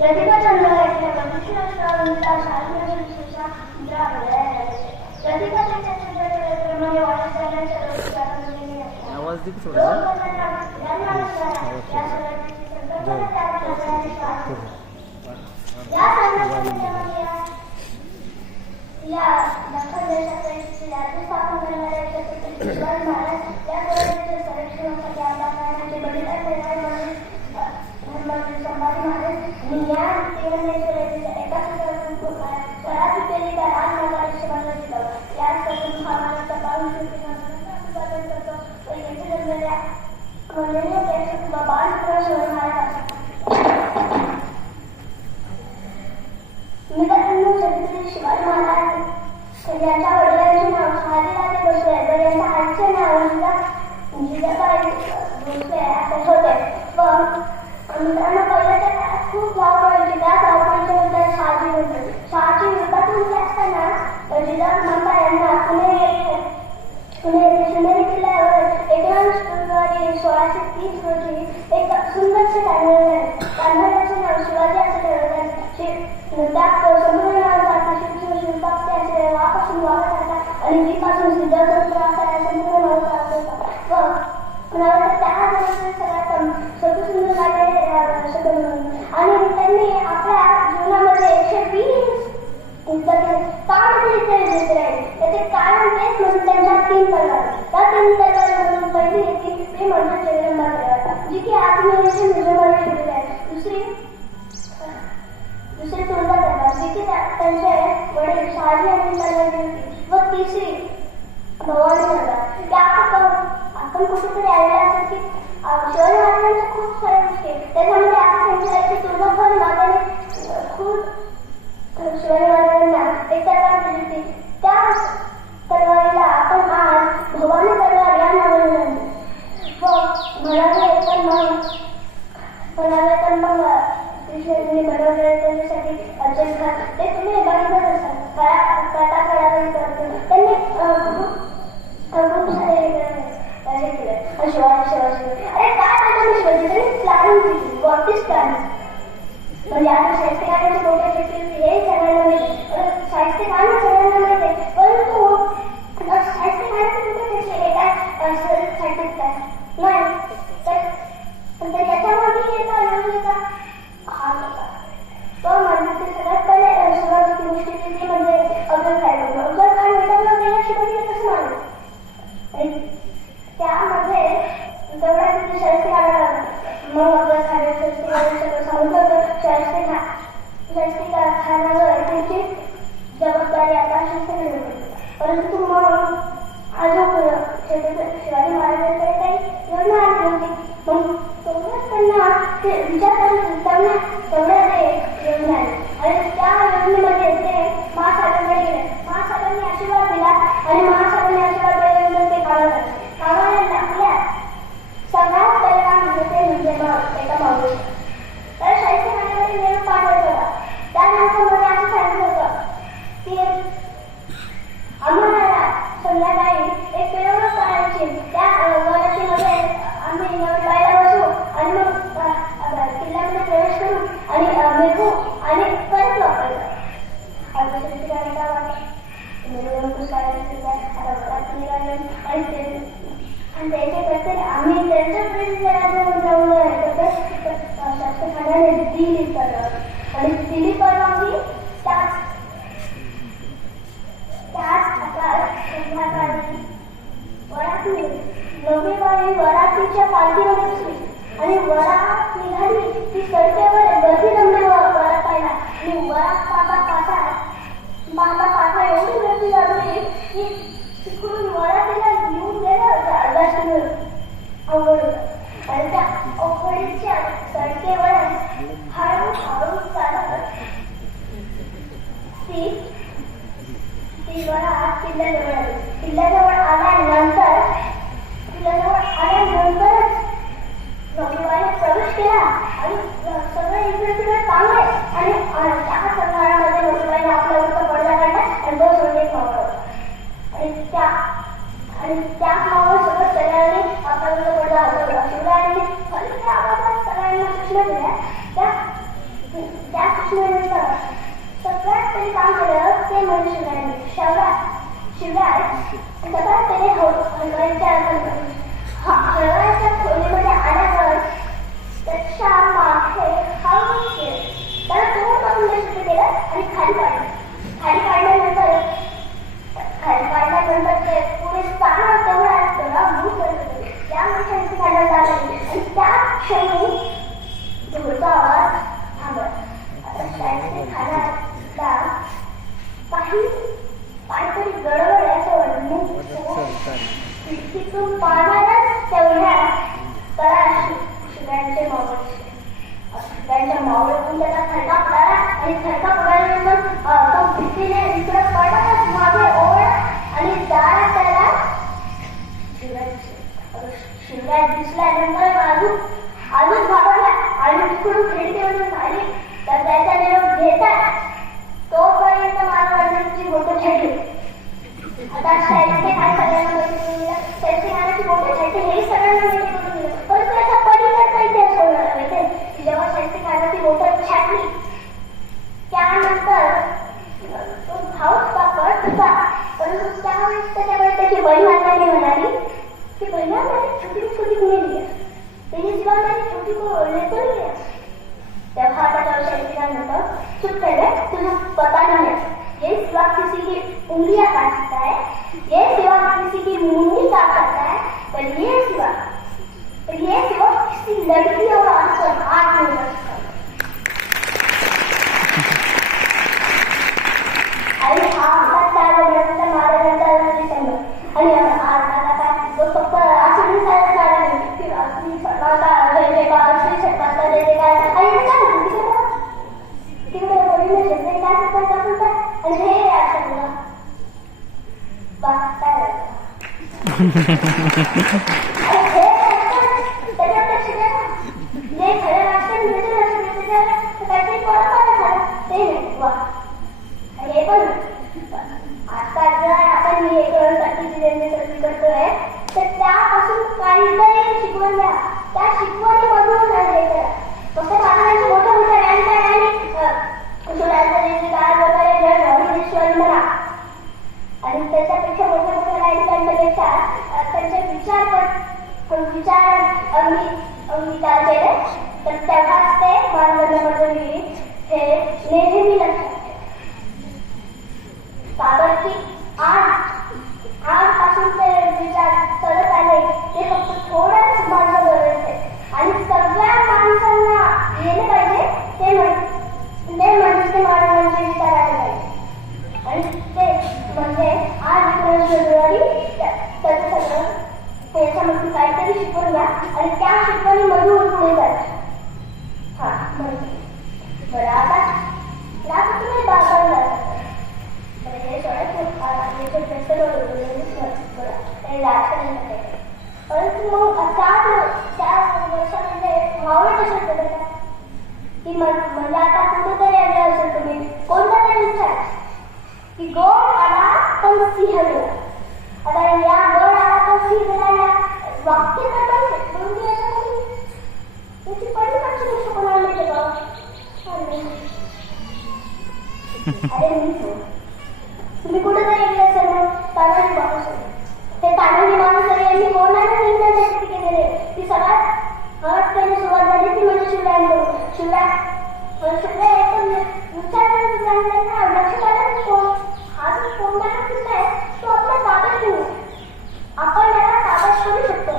प्रतिभा चंद्राच्या प्रदूषणाच्या शारीरिक प्रतिभा चंद्राप्रमाणे आवाज दे की थोडा या दक्षिण देशाचे राज्य स्थापन करणाऱ्या छत्रपती शिवाजी महाराज या स्वराज्याच्या संरक्षणासाठी आंदोलनाचे बलिदान देणारे म्हणून संभाजी महाराज ज्ञान तीर्थनेश्वराच्या एका स्वराज्य केली त्या राजमार्गाचे बांधले जातात या सगळ्या महाराजांचा पाऊल करतो तर येथे जन्मलेल्या वंदनीय प्रेक्षक बाळकृष्ण शिवाजी महाराज मित्रांनो छत्रपती शिवाजी महाराज यांच्या वडिलांचे नाव शहाजीराजे भोसले तर यांच्या आईचे नाव जिजाबाई भोसले असे होते व मित्रांनो पहिल्याच्या काळात खूप धावपळीची त्या धावपळीच्या नंतर शहाजी होते शहाजी युद्धातून असताना जिजाबाई यांना पुणे येथे शिवनेरी किल्ल्यावर 19 फेब्रुवारी 1630 रोजी एक सुंदरसे गांधर्याचे नाव शिवाजी असे ठरवले त्यात संपूर्ण नावाचा शिवपाप्ती असे वापासून वापरतात आणि वीपासून सिद्धार्थ असा संपूर्ण नावाचा अर्थ होता व मला त्या सगळ्यात सतुसुंदर लागले आणि त्यांनी आपल्या जीवनामध्ये 120 त्याचे कारण तेच म्हणजे त्यांच्या 3 तलवार त्या 3 तलवारीमधून पहिली येते ते म्हणजे जगदंबा तलवार जी की आत्मनिर्भर म्युझियममध्ये ठेवलेली आहे दुसरी तुळजा तलवार जी की त्यांचे वडील शहाजी यांनी तलवार होती व तिसरी भवानी तलवार आपण कुठेतरी ऐकले असेल की शिवाजी महाराजांच्या खूप साऱ्या गोष्टी त्याच्यामध्ये आपण त्यांची तुळजाभवानी मातेने खूप शिवाजी महाराजांना एक तलवार दिली होती त्या तलवारीला आपण आज भवानी तलवार या नावाने जाणतो व म्हणावे तर मग कृष्णांनी बनवलेले त्यांच्यासाठी अर्जुन खान ते तुम्ही बघितच असाल काटाकाडावरील करतो त्यांनी खूप सारे हे केले शिवाजी अरे काय त्यांनी शिवाजी त्यांनी प्लॅनिंग केली वॉटिस प्लॅनिंग म्हणजे आता साहित्यकारांची मोठ्या शक्ती हे सगळ्यांना मिळते साहित्यकारांना सगळ्यांना मिळते परंतु साहित्यकारांची कुठे त्याचे एका साहित्यिक नाही तर याच्यामध्ये एका योजनेचा हात होता तो म्हणजे ते सगळ्यात पहिले सुरुवातीची गोष्टी ती म्हणजे अफजल खान वेदांना देण्या शिकवली कसं मानलं त्यामध्ये तेवढ्या तिथे शास्त्री काढायला मग अफजल खान सांगितलं होतं शास्त्री खानावर त्यांची जबाबदारी आता शास्त्री होती परंतु मग अजून शिवाजी महाराजांकडे काही योजना आली नव्हती मग तेवढ्याच त्यांना ते विचार करून त्यांना तेवढ्या ते योजना आली आणि त्या योजनेमध्ये ते महासाहेबांकडे गेले महासाहेबांनी आशीर्वाद दिला आणि महासाहेबांनी आशीर्वाद दिल्यानंतर ते कामाला लागल्या सगळ्यात पहिलं काम ते म्हणजे एका माणूस तर शाहिस्ते खानाकडे निरोप पाठवायचा होता त्यानंतर मध्ये असं सांगितलं होतं की आम्हाला संध्याकाळी एक मिरवणूक करायची त्या वरातीमध्ये आम्ही नवरीबाईला बसू आणि मग किल्ल्यामध्ये प्रवेश करू आणि मिरवू आणि परत वापरायचं आणि त्याच्या प्रत्येक आम्ही त्यांच्यापर्यंत जाऊन शास्त्री खानाने दिली परवानगी आणि दिली परवानगी संध्याकाळी वरात नवरीबाई वरातीच्या पालखीमध्ये बसली आणि वरात निघाली ती सडकेवर गर्दी जमली वरात पाहिला आणि वरात पाहता एवढी गर्दी जमली की तिकडून वरातीला घेऊन गेलं अर्धाष्टमीवर अवघड होतं आणि त्या अवघडीच्या सडकेवर हळूहळू चालत ती वरात किल्ल्याजवळ आली किल्ल्याजवळ आल्यानंतरच नवरीबाईने प्रवेश केला आणि सगळे इकडे तिकडे पांगले आणि त्या संग्रहामध्ये नवरीबाईने आपल्यावरचा पडदा काढला आणि तो सोडले मावळ आणि त्या मावळ सगळं सगळ्यांनी आपल्यावरचा पडदा हलवला शिवरायांनी हलक्या आवाजात सगळ्यांना सूचना दिल्या त्या त्यांनी काम केलं ते म्हणजे शिवराज सतत त्याने हलवायच्या खोलीमध्ये आल्यावर त्याच्या मागे हळूच केलं. त्याला तोंडातून सुरू केलं आणि खाली काढल्यानंतर ते पुढे चालणार तेवढा मूळ करत होते. त्यामुळे शांती खायला लागली आणि त्या क्षणी ढोलचा आवाज थांबला. आता शांती खायला काहीतरी गडबड असं वाटलं. खिडकीतून पाहणारच तेवढ्या कळा शिव्यांचे मावळतून त्याचा थरका पडाला आणि थरका पडाल्यानंतर तो भीतीने इकडे पडलाच मागे ओढ आणि दार त्याला शिवराज दिसल्यानंतर अजून घाबरला आणि तिकडून खिडकीवरून झाली तर त्याचा निरोप घेतात तोपर्यंत मानवाची बोटं छाटली. आता शाळेचे काय सगळ्यांना बघितलं त्याची मानाची बोटं छाटली हे सगळ्यांना माहिती करून दिलं. परंतु याचा पलीकडचा इतिहास होणार माहिती की जेव्हा शाळेची कानाची बोटं छाटली त्यानंतर तो भाऊच वापर होता. परंतु त्यावेळेस त्याच्याकडे त्याची बहीण आल्याने म्हणाली की बहिणा माझी छोटी मेली आहे त्याची शिवाय माझी छोटी लेकरली आहे. तेव्हा आता शाळेनंतर चुप कर तुझे पता नहीं है ये सिवा किसी की उंगलियां काट सकता है, ये सिवा किसी की मुंडी काट सकता है, पर ये सिवा किसी लड़की और हाथ नहीं कर सकता. आणि हा त्या लग्नाचा महाराजांचा संघ आणि आता काय तो फक्त असं नाही चालत की असली सटवाता जयते का असली सटवाता जयते काय आणि काय तिकडे बोलले शेतकरी काय करतात आणि हे असं बघता त्याच्यापेक्षा जे खरं राष्ट्र काहीतरी परंपरा झालं ते नाही वा हे पण आता जर आपण हे करणसाठीची जनतेसाठी करतोय तर त्यापासून काहीतरी शिकवण द्या. त्या शिकवणीमधून हे करा. फक्त महाराजांची मोठ्या मोठ्या रँक आणि काय वगैरे रविश्वर म्हणा आणि त्याच्यापेक्षा मोठ्या मोठ्या रँकांपेक्षा त्यांचे विचार अंगीकार केले तर तेव्हाच ते मानवतेमध्ये हे नेहमी लक्षात कारण की आजपासून ते विचार करत आले ते फक्त थोड्याच माणसं बदलते आणि सगळ्या माणसांना गेले पाहिजे ते म्हणजे ते मानवांचे विचार आले पाहिजे आणि ते म्हणजे आज 19 फेब्रुवारी त्याचं सगळं त्याच्यामध्ये काहीतरी शिकवून घ्या आणि त्या शिकवणीमधून पुढे जायचं. हा बरं आता तुम्ही बाजारला परंतु मग त्या वर्षामध्ये मावळे कशा करतात की म्हणजे आता कुठेतरी आले असेल तुम्ही कोणता तरी विचार की गड आला पण सिंह गेला. आता या गड आला पण सिंह गेला या वाक्य करतात दोन दिवसामध्ये त्याची परिभाषा गोष्ट कोणाला मिळते का अरे मी तुम्ही कुठेतरी गेले असेल मग तानाजी माणूस हे तानाजी माणूस यांनी कोणाला सर्टिफिकेट दिले ती सगळ्यात हळदपणे सुरुवात झाली ती म्हणजे शिवरायांकडून. शिवराय एकदम विचारायला लक्षात आलं कोण हा जो कोणता किल्ला आहे तो आपल्या ताब्यात घेऊ आपण याला ताब्यात करू शकतो.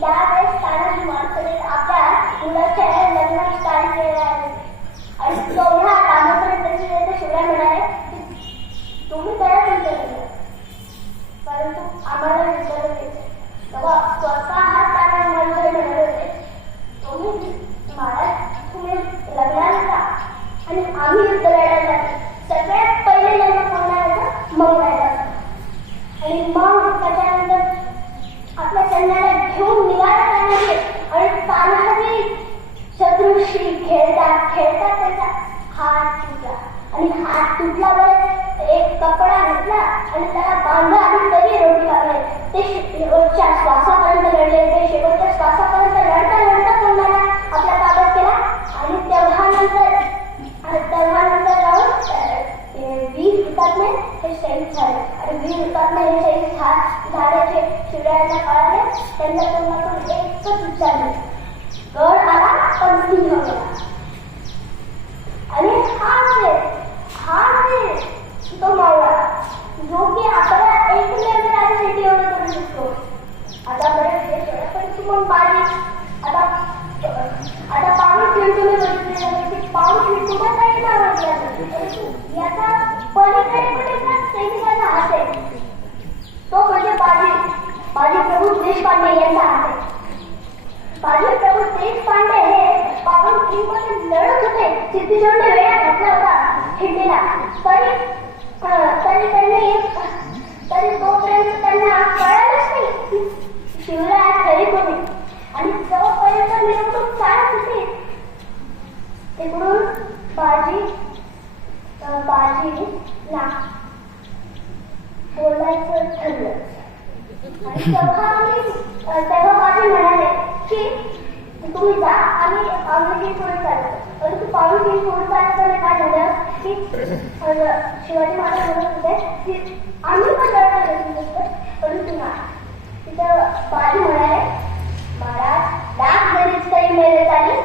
त्यावेळेस तानाजी माणसाने आपल्या मुलाच्या लग्नात कार्य केलं आहे आणि तेवढा कामापर्यंत शिवराय म्हणाले तुम्ही तयार केलं परंतु आम्हाला विचारलं तेव्हा स्वतः तानाजी माणसाने म्हणाले होते तुम्ही लग्नाला जा आणि आम्ही युद्ध लढायला सगळ्यात पहिले लग्न करणाऱ्याचं मग राहायचं आणि मग त्याच्यानंतर आपल्या सैन्याला घेऊन निघाला तानाजी आणि तानाजी शत्रूशी खेळता त्याचा हात तुटला आणि हात तुटल्यावर एक कपडा घेतला आणि त्याला बांधला आणि तरी रोटी लागले. ते शेवटच्या श्वासापर्यंत लढले ते शेवटच्या श्वासापर्यंत लढता कोणाला आपल्या ताब्यात केला आणि तेव्हा नंतर जाऊन त्यांच्या तोंडातून एकच उच्चारले, गड आला पण सिंह गेला. आणि हा तो मावळा जो की आपल्याला एकमेव राजा शेतीवर करू शकतो. आता बरेच देश पण मग बाजी आता पाऊस तुम्ही बघितले की पाऊस कुठं काही नाव याचा पलीकडे पण एका सैनिकाचा हात आहे. तो म्हणजे बाजी प्रभू देशपांडे यांचा हात आहे. बाजी प्रभू देशपांडे हे पावन किंमत लढत होते. सिद्धेश्वरने वेळा घातला होता खिंडीला, तरी तोपर्यंत त्यांना कळालंच नाही की शिवराय तरी कोणी. आणि जोपर्यंत मिरवणूक चालत होती तिकडून बाजीला बोलायचं ठरलं. आणि तेव्हा बाजी म्हणाले की तुम्ही जा आणि आम्ही पुढे चालतो. परंतु पाऊस पुढे चालताना काय झालं की शिवाजी महाराज म्हणत होते की आम्ही पण लढणार, परंतु ना तिथं बाजी म्हणाले, महाराज लाख जरीच तरी मेले चालेल,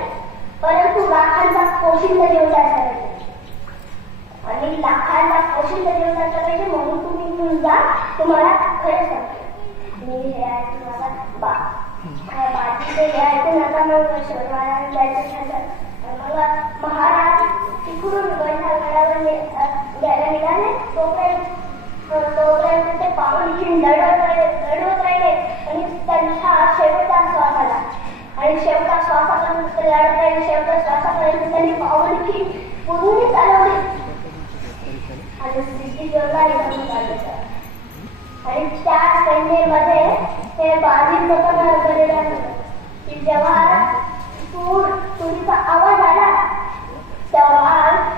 परंतु लाखांचा पोशिंदा देवता करायचा आणि लाखांचा पोशिंदा देवता करायचे म्हणून तुम्ही इथून जा. तुम्हाला खरं सांगते मी हे ऐकून आता बाजी ते हे ऐकून आता मग शिवरायांना जायचं ठरलं. मग महाराज तिकडून गडावर घ्यायला निघाले. तोपर्यंत ते पावन खिंड लढवत राहिले आणि त्यांच्या शेवटचा श्वास आला. आणि शेवटचा श्वासापर्यंत लढत राहिले. शेवटच्या श्वासापर्यंत त्यांनी पावन खिंड पूर्ण चालवली आणि सिद्धेश्वरला निघून काढलं. आणि त्या सैन्यामध्ये हे बाजीचं पण झालेलं होतं की जेव्हा तुरीचा आवाज आला तेव्हा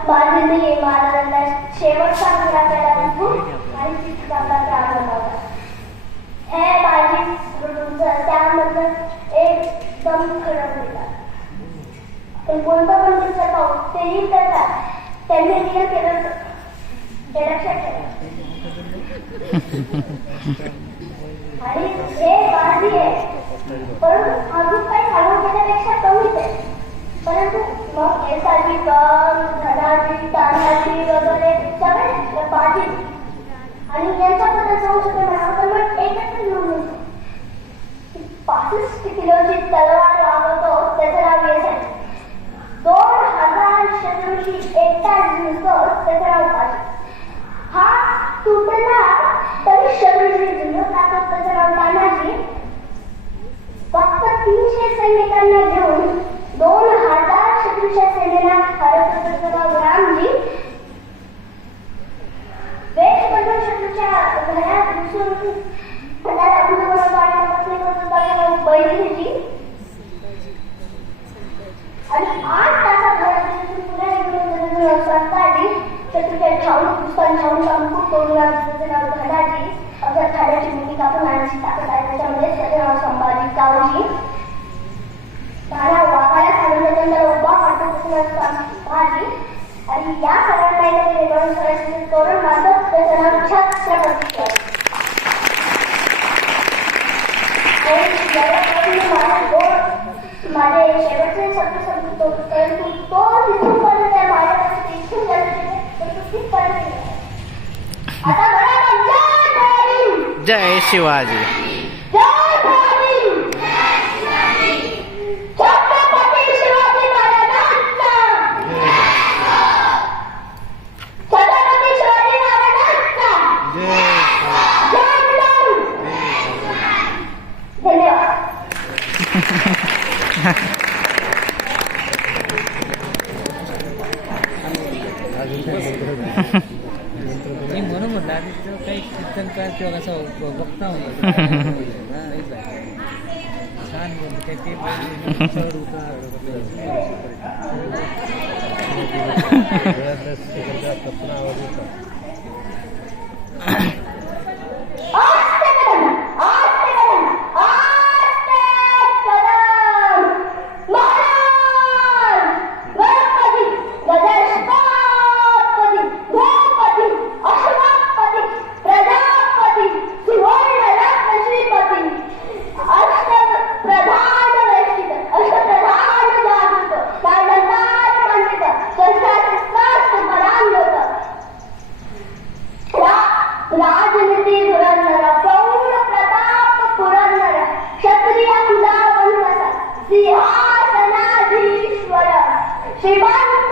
बाजीने महाराजांना शेवटचा घोडा केला आणि चित्रकाला प्रारंभ होता. हे बाजी त्यामधलं एकदम खरं होता. पण कोणतं पण दिसत तेही करतात त्यांनी नियम केलं हे लक्षात ठेवा. आणि हे बाजी आहे परंतु अजून काही सांगून त्याच्यापेक्षा कमीच आहे. परंतु मग यासाठी धनाजी तानाजी वगैरे सगळे बाजी आणि यांच्याबद्दल सांगू शकतो म्हणावं तर मग एकच म्हणून 65 किलोची तलवार वागवतो त्याचं नाव येस आहे. 2000 शत्रूशी एकटाच झुंजतो त्याचं नाव बाजी. हा तुटला तरी शत्रूशी झुंजत राहतो त्याचं नाव तानाजी. फक्त 300 सैनिकांना घेऊन 2000 शत्रूच्या सेनेला हरवतो त्याचं नाव रामजी. वेश बदलून शत्रूच्या घरात घुसून त्याला उंदवण्यापासून त्याचं नाव बैलजी. आणि 8 तासात घरात पुन्हा निघून स्वतःची शत्रूच्या छावून संपूर्ण तोडून त्याचं नाव धनाजी. अगर खाड्याची मुठी कापून आणण्याची ताकद आहे त्याच्यामध्ये त्याचं नाव संभाजी कावजी. वाघाला सांगितलं त्याला उभा काढतो त्याचं नाव संभाजी. आणि या सगळ्यांना निर्माण करायचं तोरण मारतो त्याचं नाव छत्रपती शिवाजी. माझे शेवटचे शब्द परंतु तो तिथून पर्यंत त्या महाराजांची इच्छून झाले. आता जय शिवाजी. जय भीम. छत्रपती शिवाजी महाराजांचा. छत्रपती शिवाजी महाराजांचा. धन्यवाद. मी म्हणून म्हटलं आणि काही कीर्तनकार किंवा असं बघता छान बोलतो काही ते चढ प्रजापती सुवर्ण रत्न श्रीपती सिंहासनाधीश्वर श्रीमंत